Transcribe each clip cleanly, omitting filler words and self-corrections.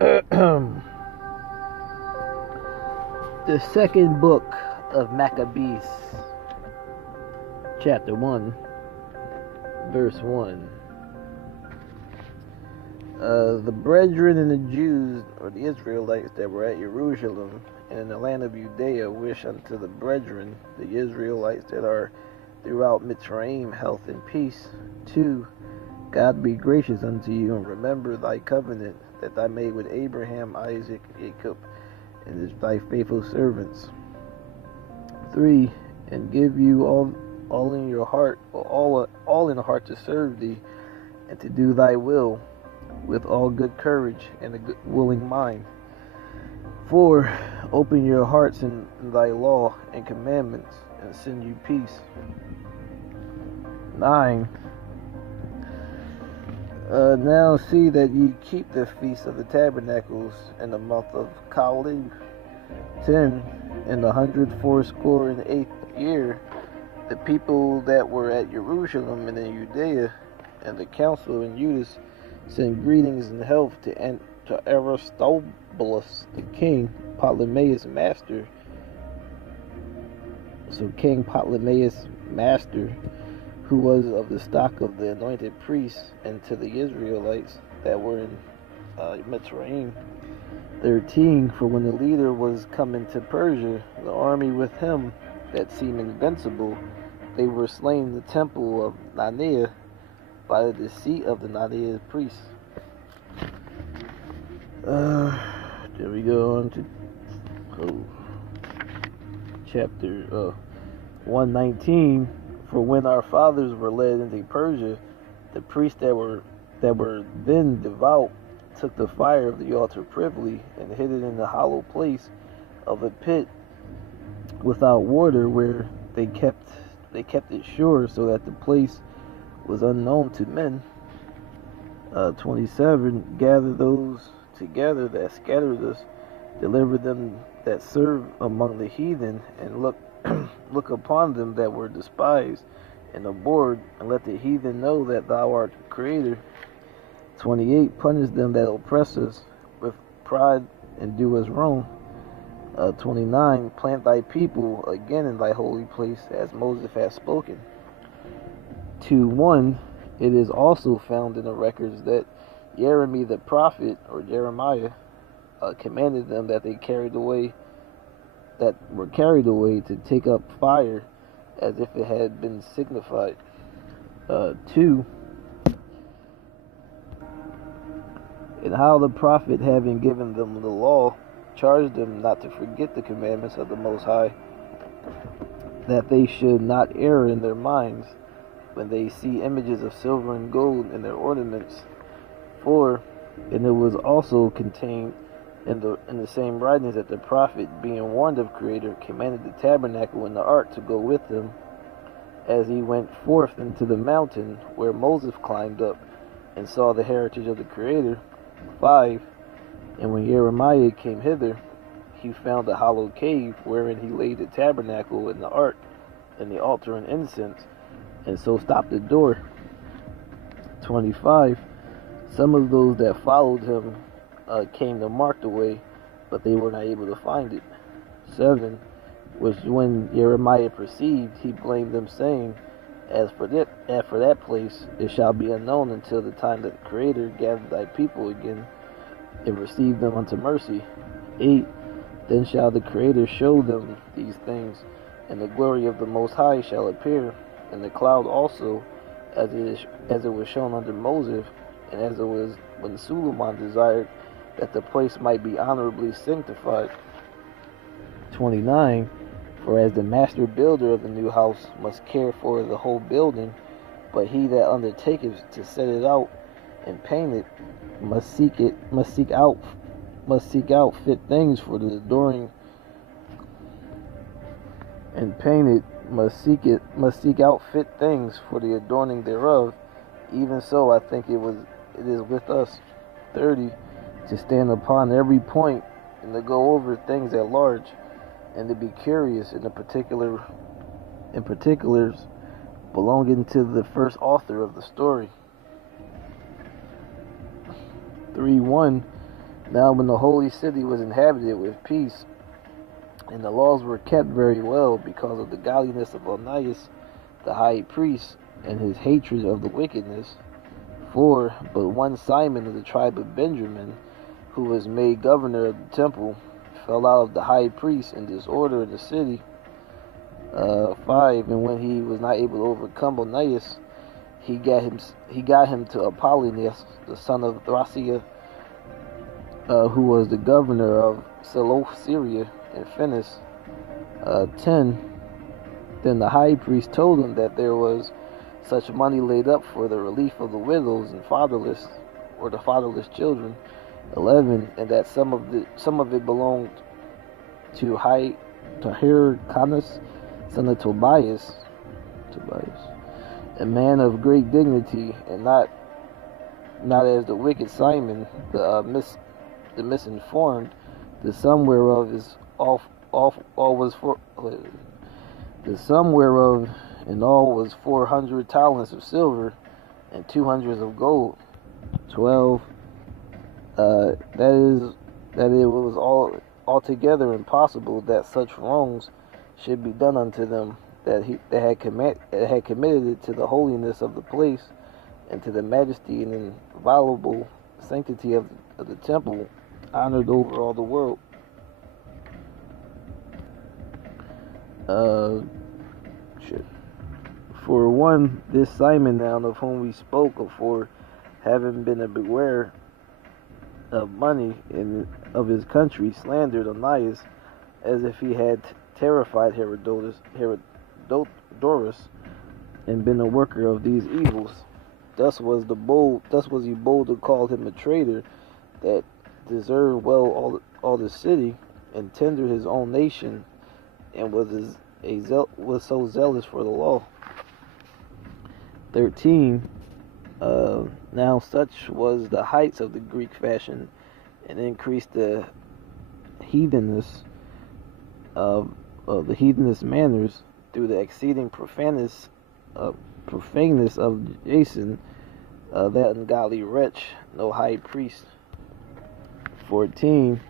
The second book of Maccabees, chapter 1, verse 1. The brethren and the Jews, or the Israelites that were at Jerusalem and in the land of Judea, wish unto the brethren, the Israelites that are throughout Mitzrayim, health and peace. 2. God be gracious unto you, and remember thy covenant that thou made with Abraham, Isaac, Jacob, and thy faithful servants. 3. And give you all in your heart, or all in the heart to serve thee, and to do thy will, with all good courage and a good willing mind. 4. Open your hearts in thy law and commandments, and send you peace. 9. Now see that ye keep the feast of the tabernacles in the month of Kalib. 10. In the 168th year, the people that were at Jerusalem and in Judea, and the council in Judah, send greetings and health to Aristobulus the king, Ptolemy's master. So King Ptolemy's master, who was of the stock of the anointed priests, and to the Israelites that were in Mitzrayim. 13. For when the leader was come into Persia, the army with him that seemed invincible, they were slain in the temple of Nanea by the deceit of the Nanea priests. There we go on to chapter 119. For when our fathers were led into Persia, the priests that were then devout took the fire of the altar privily and hid it in the hollow place of a pit without water, where they kept it sure, so that the place was unknown to men. 27. Gather those together that scattered us, deliver them that serve among the heathen, and look upon them that were despised and abhorred, and let the heathen know that thou art the Creator. 28. Punish them that oppress us with pride and do us wrong. 29. Plant thy people again in thy holy place, as Moses has spoken. 2:1. It is also found in the records that Jeremy the prophet, or Jeremiah, commanded them that were carried away to take up fire, as if it had been signified. 2. And how the prophet, having given them the law, charged them not to forget the commandments of the Most High, that they should not err in their minds when they see images of silver and gold in their ornaments. 4. And it was also contained in the same writings that the prophet, being warned of Creator, commanded the tabernacle and the ark to go with him, as he went forth into the mountain where Moses climbed up and saw the heritage of the Creator. 5. And when Jeremiah came hither, he found a hollow cave, wherein he laid the tabernacle and the ark and the altar and incense, and so stopped the door. 25. Some of those that followed him came to mark the way, but they were not able to find it. 7. Which when Jeremiah perceived, he blamed them, saying, As for that place, it shall be unknown until the time that the Creator gather thy people again, and receive them unto mercy. 8. Then shall the Creator show them these things, and the glory of the Most High shall appear, and the cloud also, as it was shown unto Moses, and as it was when Suleiman desired that the place might be honorably sanctified. 29. For as the master builder of the new house must care for the whole building, but he that undertaketh to set it out and paint it must seek out fit things for the adorning, and paint it must seek out fit things for the adorning thereof. Even so, I think it is with us. 30. To stand upon every point, and to go over things at large, and to be curious in particulars belonging to the first author of the story. 3:1. Now when the holy city was inhabited with peace, and the laws were kept very well because of the godliness of Onias, the high priest, and his hatred of the wickedness. 4. But one Simon of the tribe of Benjamin, who was made governor of the temple, fell out of the high priest in disorder in the city. 5. And when he was not able to overcome Onias, he got him to Apollonius, the son of Thrasea, who was the governor of Seleucia and Finis. 10. Then the high priest told him that there was such money laid up for the relief of the widows and fatherless, or the fatherless children. 11. And that some of it belonged to Hyrcanus, son of Tobias, a man of great dignity, and not as the wicked Simon, the misinformed, the sum whereof is all was for the sum whereof in all was 400 talents of silver and 200 of gold. 12. That it was altogether impossible that such wrongs should be done unto them that had committed it to the holiness of the place and to the majesty and inviolable sanctity of the temple, honored over all the world. For one, this Simon now, of whom we spoke before, having been a beware of money and of his country, slandered Onias, as if he had terrified Herodotus, and been a worker of these evils. Thus was he bold to call him a traitor, that deserved well all the city, and tender his own nation, and was so zealous for the law. 13. Now such was the heights of the Greek fashion, and increased the heatheness of the heathenist manners through the exceeding profaneness of Jason, that ungodly wretch, no high priest. 14.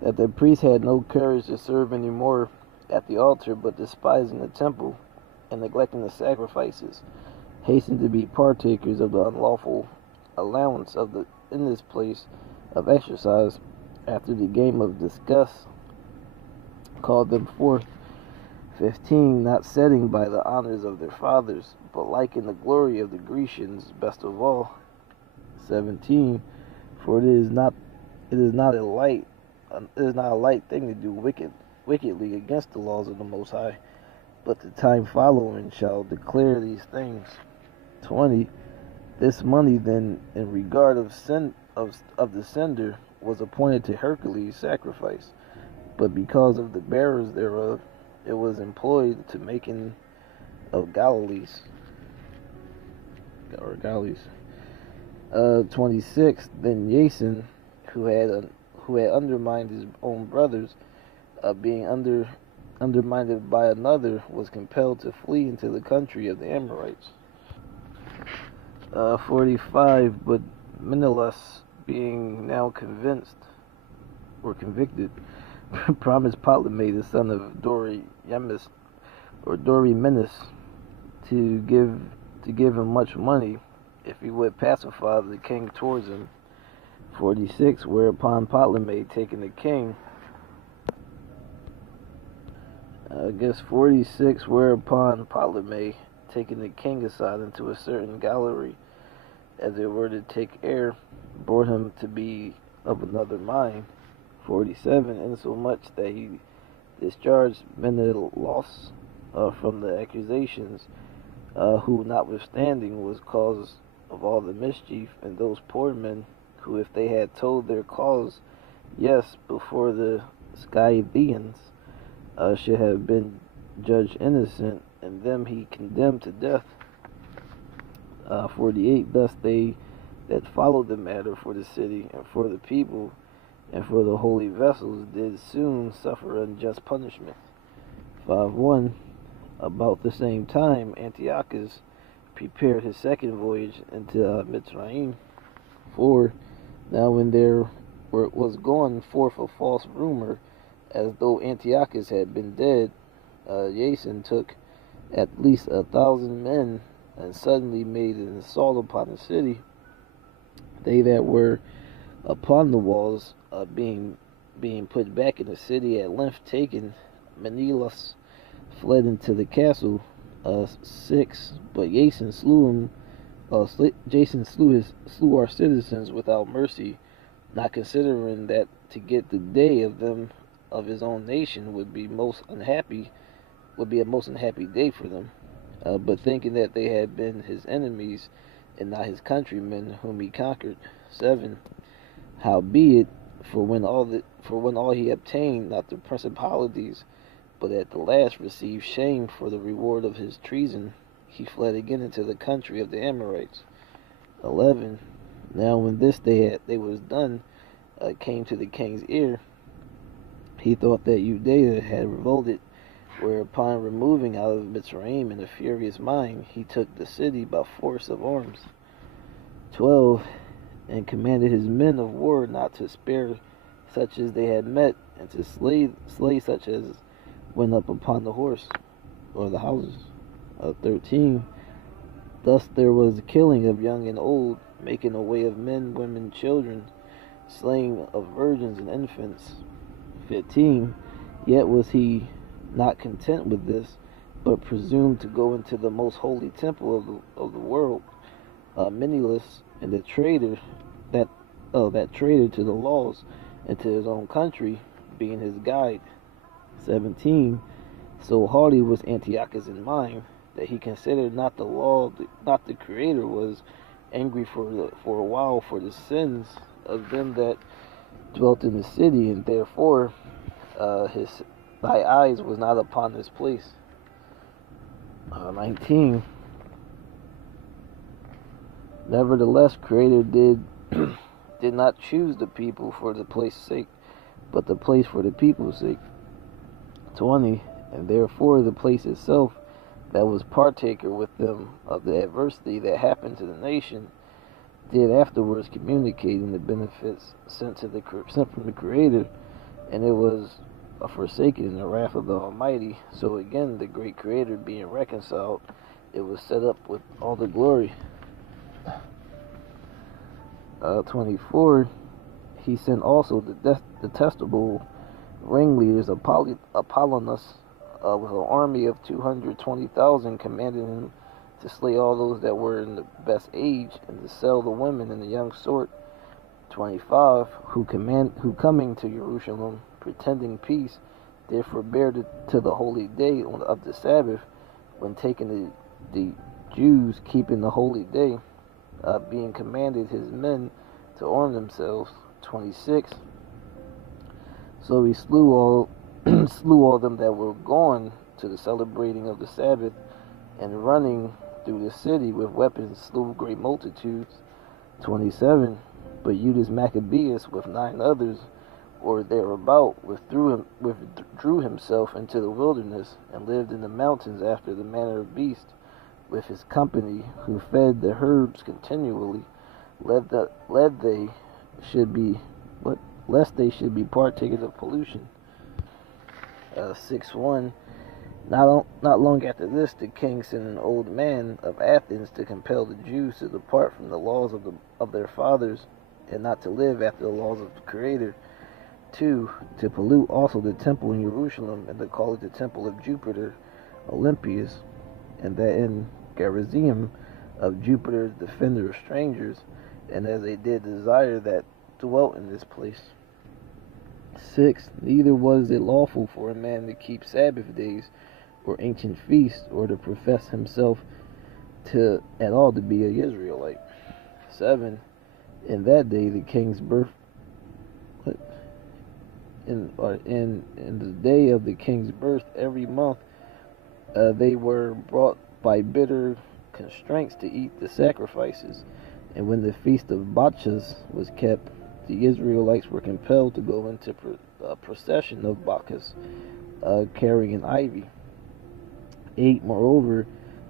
That the priest had no courage to serve any more at the altar, but despising the temple and neglecting the sacrifices, hastened to be partakers of the unlawful allowance in this place of exercise, after the game of disgust called them forth. 15. Not setting by the honors of their fathers, but liking the glory of the Grecians best of all. 17. For it is not a light thing to do wickedly against the laws of the Most High, but the time following shall declare these things. 20. This money then, in regard of the sender, was appointed to Hercules' sacrifice, but because of the bearers thereof, it was employed to making of galleys. 26. Then Jason, who had undermined his own brothers, being undermined by another, was compelled to flee into the country of the Amorites. 45. But Menelaus, being now convinced or convicted, promised Ptolemy, the son of Dorymenes, to give him much money if he would pacify the king towards him. 46. Whereupon Ptolemy, taking the king, 46. Whereupon Ptolemy, taking the king aside into a certain gallery, as it were to take air, brought him to be of another mind. 47. Insomuch that he discharged Menelaus from the accusations, who notwithstanding was cause of all the mischief, and those poor men who, if they had told their cause, yes, before the Scythians, should have been judged innocent, and them he condemned to death. 48. Thus they that followed the matter for the city and for the people and for the holy vessels did soon suffer unjust punishment. 5:1. About the same time Antiochus prepared his second voyage into Mitzrayim. 4. Now when there was going forth a false rumor, as though Antiochus had been dead. Jason took at least 1,000 men and suddenly made an assault upon the city. They that were upon the walls, being put back in the city, at length taken, Menelaus fled into the castle. 6. But Jason slew him. Jason slew our citizens without mercy, not considering that to get the day of them of his own nation would be a most unhappy day for them. But thinking that they had been his enemies and not his countrymen whom he conquered. 7. Howbeit, for when all he obtained, not the principalities, but at the last received shame for the reward of his treason, he fled again into the country of the Amorites. 11. Now when this they was done, came to the king's ear, he thought that Judea had revolted, whereupon removing out of Mitzrayim in a furious mind, he took the city by force of arms. 12. And commanded his men of war not to spare such as they had met, and to slay such as went up upon the horse or the houses. 13. Thus there was killing of young and old, making away of men, women, children, slaying of virgins and infants. 15. Yet was he not content with this, but presumed to go into the most holy temple of the world. Menelaus, and the traitor that traitor to the laws and to his own country, being his guide. 17. So haughty was Antiochus in mind, that he considered not the law, not the Creator, was angry for a while for the sins of them that dwelt in the city, and therefore thy eyes was not upon this place. 19. Nevertheless, Creator did not choose the people for the place's sake, but the place for the people's sake. 20. And therefore the place itself, that was partaker with them of the adversity that happened to the nation, did afterwards communicate in the benefits sent from the Creator, and it was forsaken in the wrath of the Almighty. So again, the great Creator being reconciled, it was set up with all the glory. 24. He sent also the detestable ringleaders Apollonius with an army of 220,000, commanding him to slay all those that were in the best age, and to sell the women and the young sort. 25. Who coming to Jerusalem, pretending peace, did forbear to the holy day of the Sabbath, when taking the Jews keeping the holy day, being commanded his men to arm themselves. 26. So he slew all them that were gone to the celebrating of the Sabbath, and running through the city with weapons slew great multitudes. 27. But Judas Maccabeus with 9 others, or thereabout, withdrew himself into the wilderness, and lived in the mountains after the manner of beasts, with his company, who fed the herds continually, lest they should be partakers of pollution. 6:1. Not long after this, the king sent an old man of Athens to compel the Jews to depart from the laws of their fathers, and not to live after the laws of the Creator. 2. To pollute also the temple in Jerusalem, and to call it the temple of Jupiter Olympius, and that in Gerizim of Jupiter, defender of strangers, and as they did desire that dwelt in this place. 6. Neither was it lawful for a man to keep Sabbath days, or ancient feasts, or to profess himself at all to be an Israelite. 7. In that day the king's birth, in the day of the king's birth, every month they were brought by bitter constraints to eat the sacrifices. And when the feast of Bacchus was kept, the Israelites were compelled to go into a procession of Bacchus, carrying an ivy. 8. Moreover,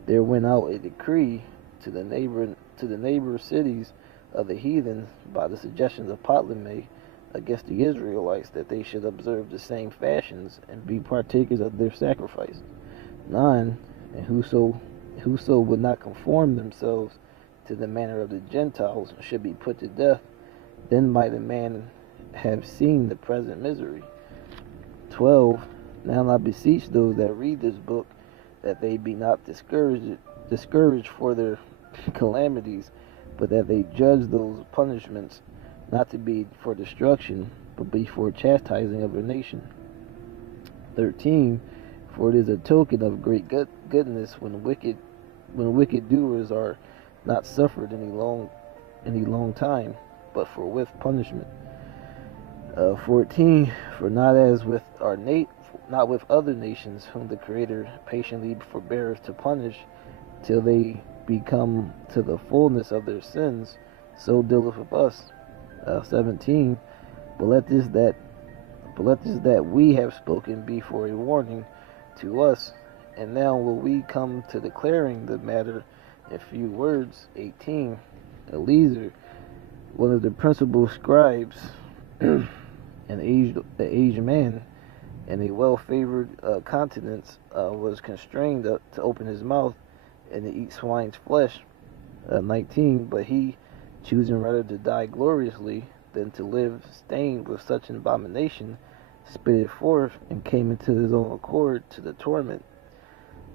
there went out a decree to the neighbor cities of the heathen by the suggestions of Ptolemy, against the Israelites, that they should observe the same fashions and be partakers of their sacrifice. 9. And whoso would not conform themselves to the manner of the Gentiles should be put to death. Then might a man have seen the present misery. 12. Now I beseech those that read this book that they be not discouraged for their calamities, but that they judge those punishments not to be for destruction, but be for chastising of their nation. 13. For it is a token of great goodness when wicked doers are not suffered any long time, but for with punishment. 14. For not with other nations whom the Creator patiently forbears to punish till they become to the fullness of their sins, so dealeth with us. 17. But let this that we have spoken be for a warning to us. And now will we come to declaring the matter in few words. 18. Eleazar, one of the principal scribes, an aged man, and a well-favored countenance, was constrained to open his mouth and to eat swine's flesh. 19. But he, choosing rather to die gloriously than to live stained with such an abomination, spit it forth and came into his own accord to the torment.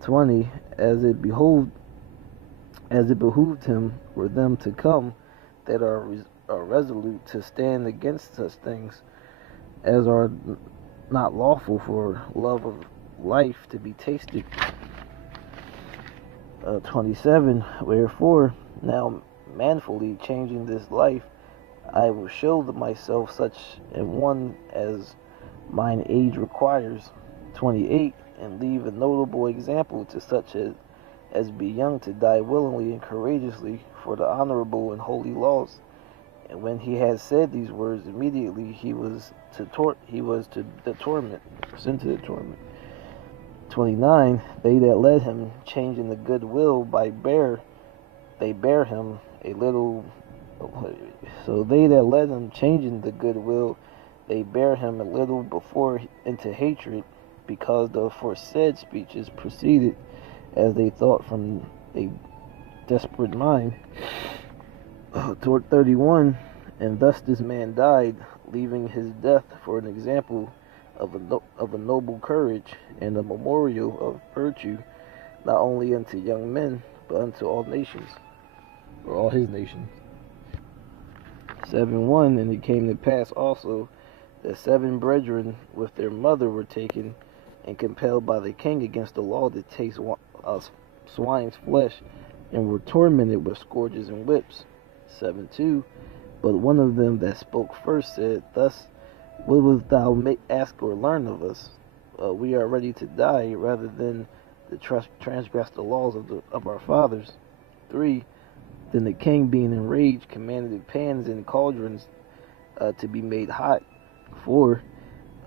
20. As it behooved him for them to come that are resolute to stand against such things as are not lawful for love of life to be tasted. 27. Wherefore, now manfully changing this life, I will show myself such an one as mine age requires. 28. And leave a notable example to such as be young to die willingly and courageously for the honorable and holy laws. And when he had said these words, immediately he was to the torment, sent to the torment. 29. They that led him, changing the good will they bear him a little. So they that led him, changing the good will, they bear him a little before into hatred, because the aforesaid speeches proceeded, as they thought, from a desperate mind. Toward 31. And thus this man died, leaving his death for an example of a noble courage and a memorial of virtue, not only unto young men, but unto all nations, or all his nations. 7:1. And it came to pass also that 7 brethren with their mother were taken and compelled by the king against the law to taste swine's flesh, and were tormented with scourges and whips. 7:2. But one of them that spoke first said, Thus, what wilt thou ask or learn of us? We are ready to die rather than to transgress the laws of our fathers. 3. Then the king, being enraged, commanded the pans and cauldrons to be made hot. 4.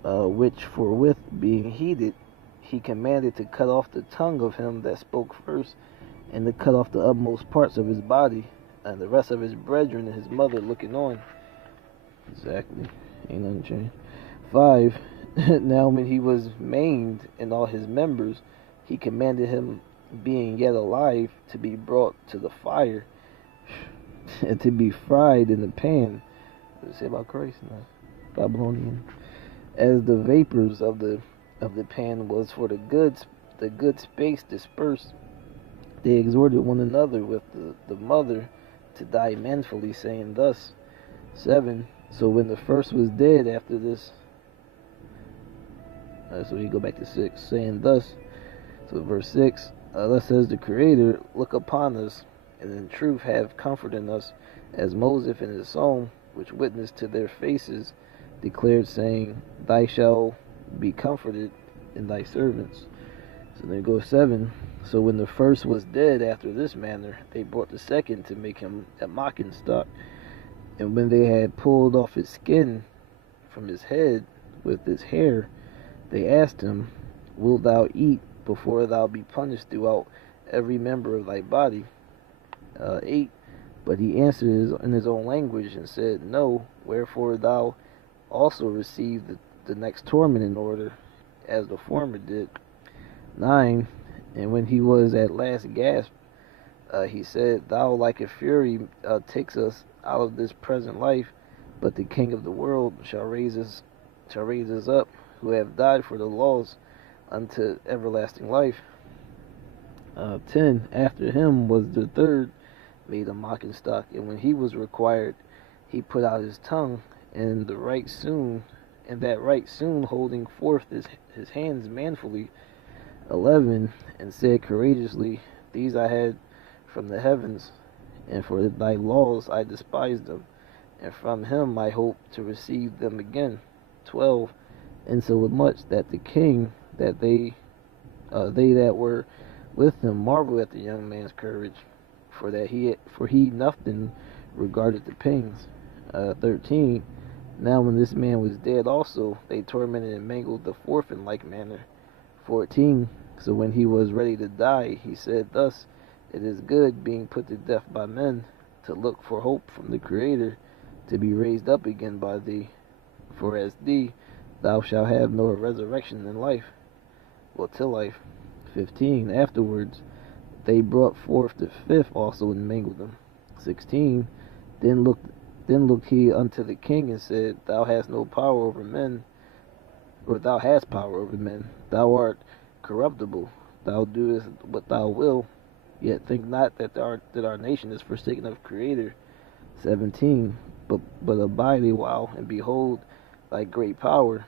Which forthwith being heated, he commanded to cut off the tongue of him that spoke first, and to cut off the utmost parts of his body, and the rest of his brethren and his mother looking on. Exactly. Ain't nothing changed. 5. Now when he was maimed in all his members, he commanded him, being yet alive, to be brought to the fire, and to be fried in the pan. What does it say about Christ? No. Babylonian. As the vapors of the pan was for the good space dispersed, they exhorted one another with the mother to die manfully, saying thus. 7. So when the first was dead after this, so we go back to 6, saying thus. So verse 6, thus says the Creator, look upon us, and in truth have comfort in us, as Moses in his psalm, which witnessed to their faces, declared, saying, Thou shalt be comforted in thy servants. So then goes 7. So when the first was dead after this manner, they brought the second to make him a mocking stock. And when they had pulled off his skin from his head with his hair, they asked him, Wilt thou eat before thou be punished throughout every member of thy body? 8. But he answered in his own language and said, No, wherefore thou also received the next torment in order, as the former did. 9. And when he was at last gasped, he said, Thou like a fury takes us out of this present life, but the King of the world shall raise us up, who have died for the laws, unto everlasting life. 10. After him was the third made a mocking stock, and when he was required, he put out his tongue, and that right soon holding forth his hands manfully. 11. And said courageously, These I had from the heavens, and for thy laws I despised them, and from him I hope to receive them again. 12. And so much that the king, that they that were with him marveled at the young man's courage, for he nothing regarded the pains. 13. Now when this man was dead also, they tormented and mangled the fourth in like manner. 14. So when he was ready to die, he said thus, It is good, being put to death by men, to look for hope from the Creator, to be raised up again by thee. For as thee, thou shalt have no resurrection in life, till life. 15. Afterwards, they brought forth the fifth also and mangled them. 16. Then looked he unto the king and said, Thou hast no power over men, or thou hast power over men. Thou art corruptible. Thou doest what thou wilt. Yet think not that our nation is forsaken of Creator. 17. But abide a while, and behold thy great power,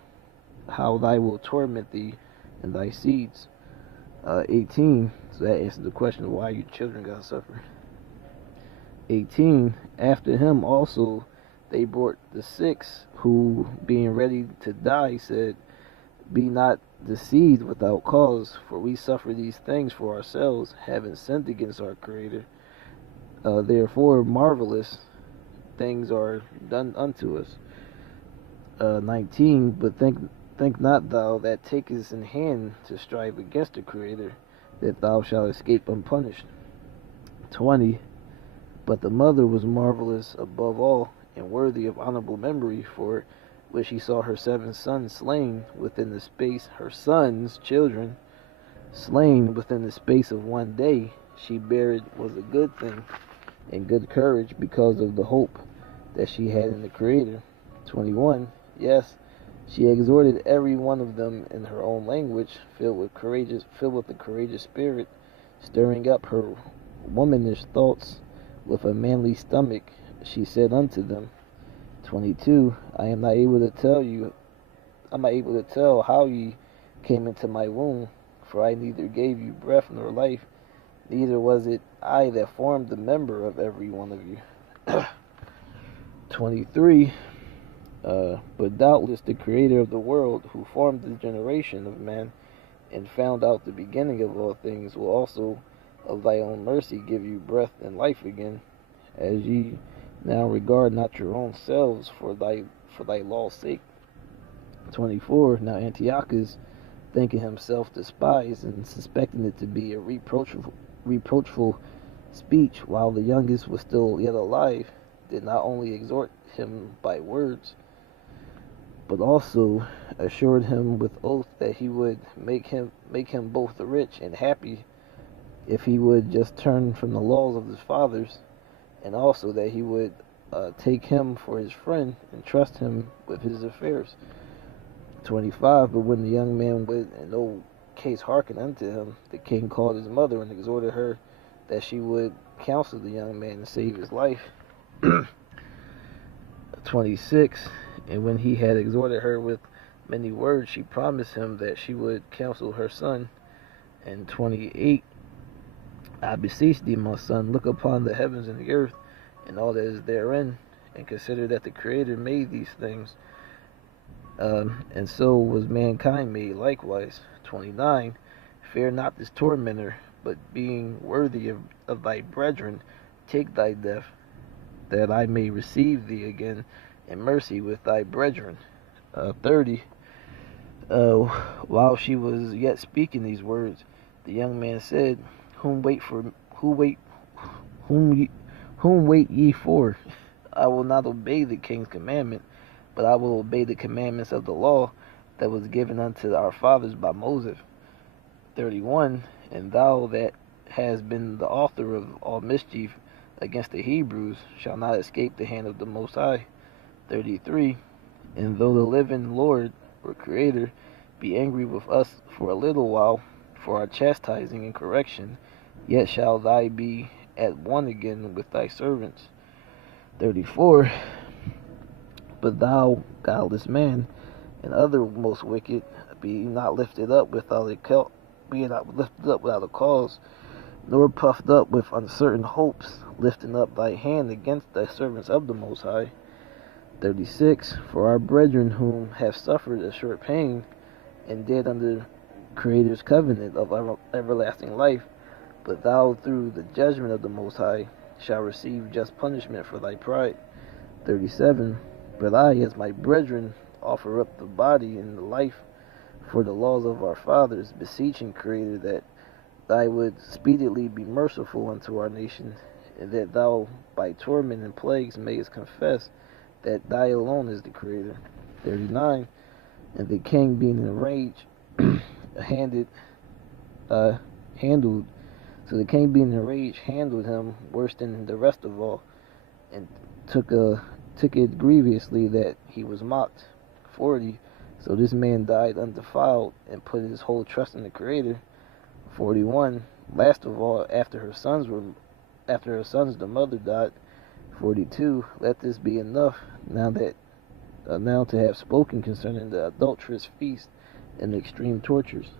how thy will torment thee and thy seeds. 18. So that answers the question of why your children gotta suffer. 18. After him also they brought the sixth, who being ready to die said, Be not deceived without cause, for we suffer these things for ourselves, having sinned against our Creator. Therefore marvelous things are done unto us. 19. But think not thou that takest in hand to strive against the Creator, that thou shalt escape unpunished. 20. But the mother was marvelous above all, and worthy of honorable memory, for when she saw her 7 sons slain within the space, her sons, children, slain within the space of one day, she bare it was a good thing, and good courage, because of the hope that she had in the Creator. 21. Yes, she exhorted every one of them in her own language, filled with the courageous spirit, stirring up her womanish thoughts with a manly stomach. She said unto them. 22. I am not able to tell how ye came into my womb, for I neither gave you breath nor life, neither was it I that formed the member of every one of you. 23. But doubtless the Creator of the world, who formed the generation of man, and found out the beginning of all things, will also of thy own mercy give you breath and life again, as ye now regard not your own selves for thy law's sake. 24. Now Antiochus, thinking himself despised, and suspecting it to be a reproachful speech, while the youngest was still yet alive, did not only exhort him by words, but also assured him with oath that he would make him both rich and happy if he would just turn from the laws of his fathers, and also that he would take him for his friend and trust him with his affairs. 25. But when the young man would in no case hearken unto him, the king called his mother and exhorted her that she would counsel the young man and save his life. 26. And when he had exhorted her with many words, she promised him that she would counsel her son. And 28. I beseech thee, my son, look upon the heavens and the earth, and all that is therein, and consider that the Creator made these things, and so was mankind made likewise. 29. Fear not this tormentor, but being worthy of thy brethren, take thy death, that I may receive thee again in mercy with thy brethren. 30. While she was yet speaking these words, the young man said, Whom wait ye for? I will not obey the king's commandment, but I will obey the commandments of the law that was given unto our fathers by Moses. 31. And thou that hast been the author of all mischief against the Hebrews shall not escape the hand of the Most High. 33. And though the living Lord or Creator be angry with us for a little while for our chastising and correction, yet shall thy be at one again with thy servants. 34. But thou, godless man, and other most wicked, be not lifted up without a cause, nor puffed up with uncertain hopes, lifting up thy hand against thy servants of the Most High. 36. For our brethren whom have suffered a short pain, and did under Creator's covenant of everlasting life, but thou through the judgment of the Most High shall receive just punishment for thy pride. 37. But I, as my brethren, offer up the body and the life for the laws of our fathers, beseeching Creator that thou would speedily be merciful unto our nation, and that thou by torment and plagues mayest confess that thy alone is the Creator. 39. And the king being in a rage handled him worse than the rest of all, and took it grievously that he was mocked. 40. So this man died undefiled and put his whole trust in the Creator. 41. Last of all, after her sons the mother died. 42. Let this be enough now to have spoken concerning the adulterous feast and extreme tortures.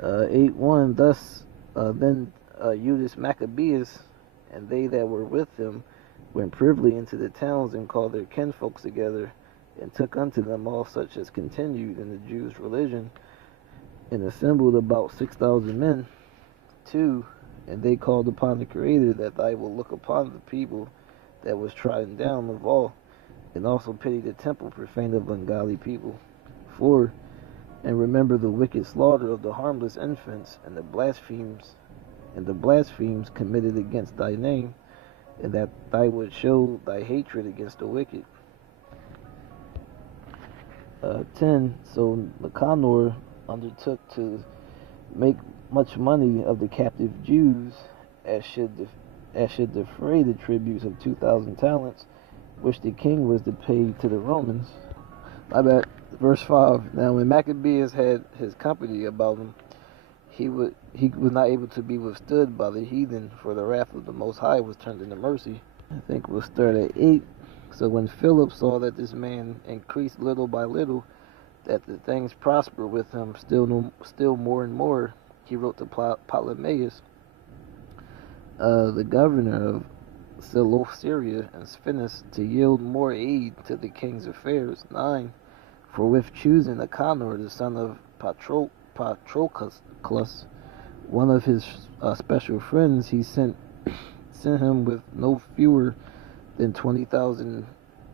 8:1. Thus then Judas Maccabeus and they that were with him went privily into the towns and called their kinfolks together, and took unto them all such as continued in the Jews' religion, and assembled about 6,000 men. 2. And they called upon the Creator that thy will look upon the people that was trodden down of all, and also pity the temple profaned of ungodly people. 4. And remember the wicked slaughter of the harmless infants, and the blasphemies committed against thy name, and that thou would show thy hatred against the wicked. 10. So Nicanor undertook to make much money of the captive Jews, as should defray the tributes of 2,000 talents, which the king was to pay to the Romans. Verse 5. Now when Maccabeus had his company about him, he was not able to be withstood by the heathen, for the wrath of the Most High was turned into mercy. I think we'll start at 8. So when Philip saw that this man increased little by little, that the things prospered with him still more and more, he wrote to Ptolemais, the governor of Syria and Sphinx, to yield more aid to the king's affairs. 9. For with choosing Nicanor, the son of Patroclus, one of his special friends, he sent him with no fewer than 20,000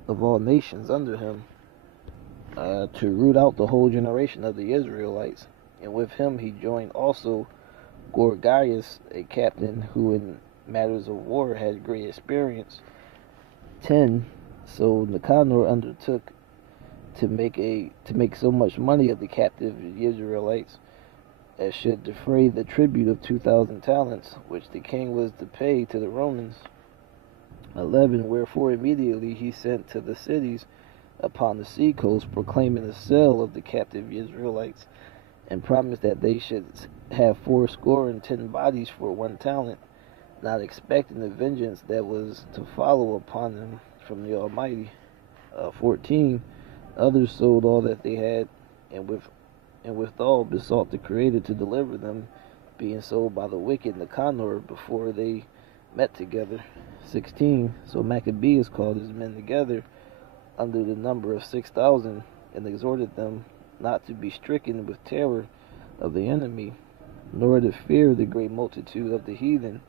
of all nations under him, to root out the whole generation of the Israelites. And with him he joined also Gorgias, a captain who in matters of war had great experience. 10. So Nicanor undertook to make so much money of the captive Israelites as should defray the tribute of 2,000 talents, which the king was to pay to the Romans. 11. Wherefore immediately he sent to the cities upon the sea coast, proclaiming the sale of the captive Israelites, and promised that they should have 80 bodies for 1 talent, not expecting the vengeance that was to follow upon them from the Almighty. 14. Others sold all that they had, and withal besought the Creator to deliver them, being sold by the wicked Nicanor before they met together. 16. So Maccabeus called his men together under the number of 6,000, and exhorted them not to be stricken with terror of the enemy, nor to fear the great multitude of the heathen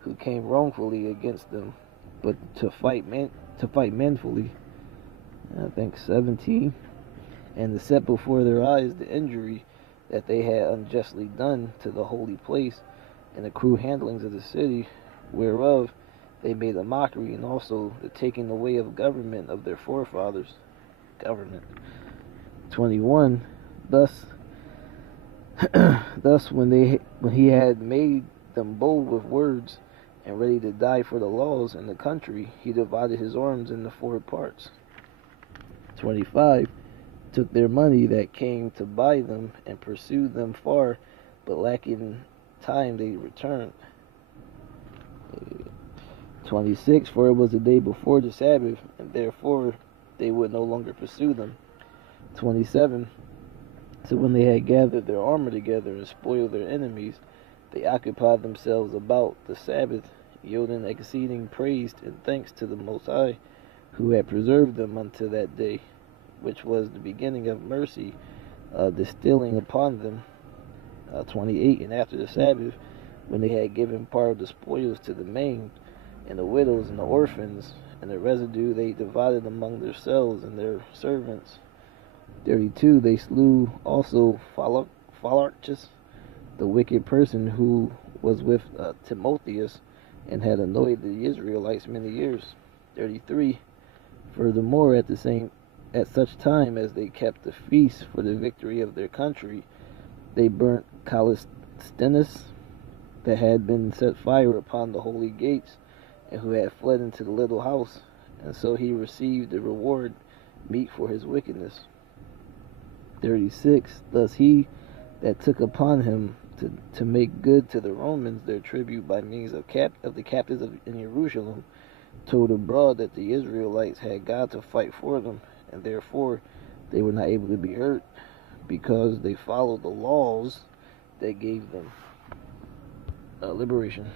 who came wrongfully against them, but to fight manfully. I think 17. And to set before their eyes the injury that they had unjustly done to the holy place, and the cruel handlings of the city, whereof they made a mockery, and also the taking away of government of their forefathers. government. 21. Thus, when he had made them bold with words and ready to die for the laws in the country, he divided his arms into 4 parts. 25. Took their money that came to buy them and pursued them far, but lacking time they returned. 26. For it was the day before the Sabbath, and therefore they would no longer pursue them. 27. So when they had gathered their armor together and spoiled their enemies, they occupied themselves about the Sabbath, yielding exceeding praise and thanks to the Most High, who had preserved them unto that day, which was the beginning of mercy, distilling upon them. 28. And after the Sabbath, when they had given part of the spoils to the maimed, and the widows and the orphans, and the residue they divided among themselves and their servants. 32. They slew also Phalarchus, the wicked person who was with Timotheus, and had annoyed the Israelites many years. 33. Furthermore, at such time as they kept the feast for the victory of their country, they burnt Callisthenes, that had been set fire upon the holy gates, and who had fled into the little house, and so he received the reward meet for his wickedness. 36. Thus he that took upon him to make good to the Romans their tribute by means of the captives in Jerusalem, told abroad that the Israelites had God to fight for them, and therefore they were not able to be hurt, because they followed the laws that gave them liberation.